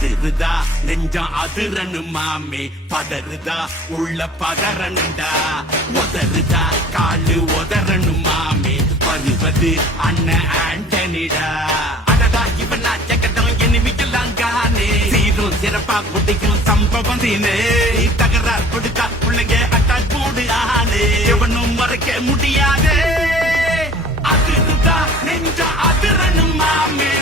அதிருதா நெஞ்சம் அதிரனு மாமே பதறுதா உள்ள பதறனுண்டா உதறுதா காலு உதறனு மாமே வருவது அண்ணன் ஆண்டனிடா அடடா இவனா ஜெகதம் எனிமிக்கலாம் காணே சீரும் சிறப்பா குட்டிக்கும் சம்பவம் தீனே தகராறு கொடுத்தா பிள்ளைங்க அட்டாக் போடு ஆனே எவனும் மறைக்க முடியாதே அதிருதா நெஞ்சம் அதிரனு மாமே